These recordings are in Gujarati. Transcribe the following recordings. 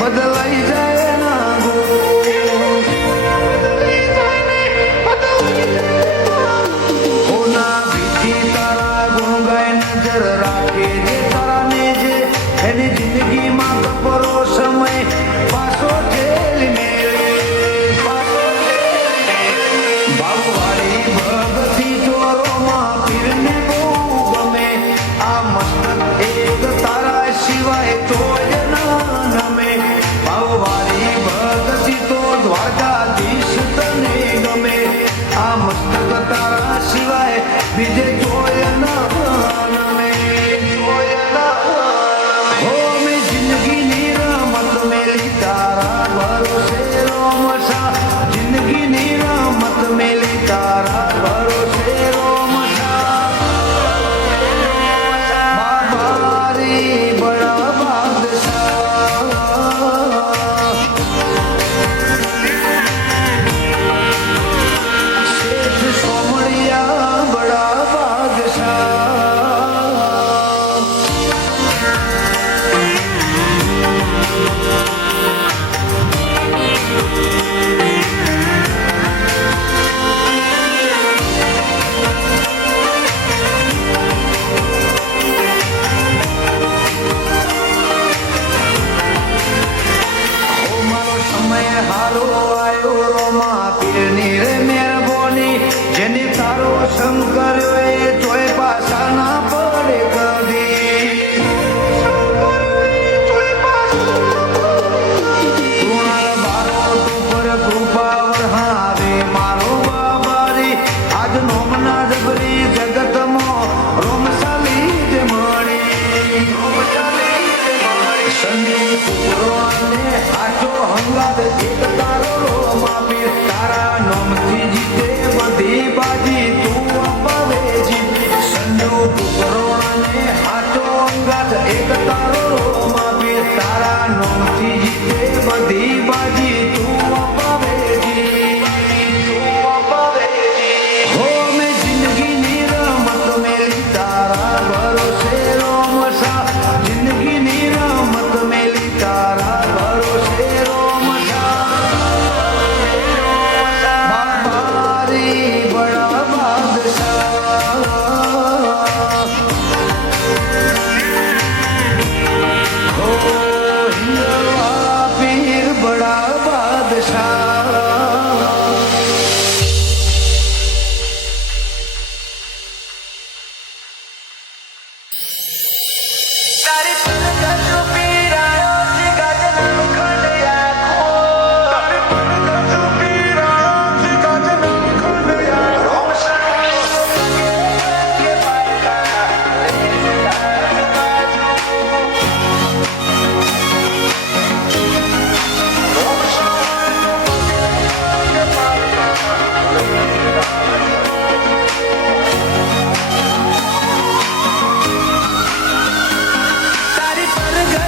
બદલાઈ જાય ના ઓના ભીતી તારા ગુણ ગાય નજર રાખે જે તારા ને જે એની જિંદગીમાં કપરો સમય પાછો જેલ મેળે ભાવવાળી ભગતી ચોરોમાં પીરને બહુ ગમે આ મસ્તક એક તારા સિવાય ચોય ના નમે ભાવવાળી ભગતી તો દ્વારકાધીશ તને ગમે આ મસ્તક તારા સિવાય બીજે ચોય ના નમે હો મેં જિંદગીની રમત મેલી તારા ભરોસે રોમશા જિંદગીની રમત મેલી તારા ભરોસે રોમશા બાબારી બડા બાદશાહ શેઠ સોમણિયા બડા બાદશાહ ઓ મારો સમય હારો આયો રોમા પીરની રે મહેરબાની જેને તારો સંગ કર્યો એ ચોય પાછા ના પડે કદી કૃણા બારો તું પર કૃપા વરહાવે મારો બાબારી આજ નોમના જબરી જગતમાં રોમશાલી જ મણી શનિ પુરાને આજો હંગાત એક તારો રોમા પીર તારા નોમથી જીતે બધી બાજી તું અપાવે જીત સંજુ પુરાને આજો હંગાત એક તારો રોમા પીર તારા નોમથી જીતે બધી બાજી તું અપાવે જીત હો મેં જિંદગીની રમત મેલી તારા ભરોસે રોમશા જિંદગીની રમત મેલી તારા ભરોસે રોમશા બાબારી બડા બાદશાહ હો હિંદવા પીર બડા બાદશાહ તારી પરગજો પીરાયો છે ગાજના ખંડયા તારી પરગજો પીરાયો છે ગાજના ખંડયા રોમશા કે પાયકા તારી પરગજો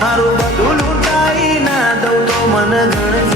મારું બધું લૂંટાઈ ના દઉં તો મન ગણજે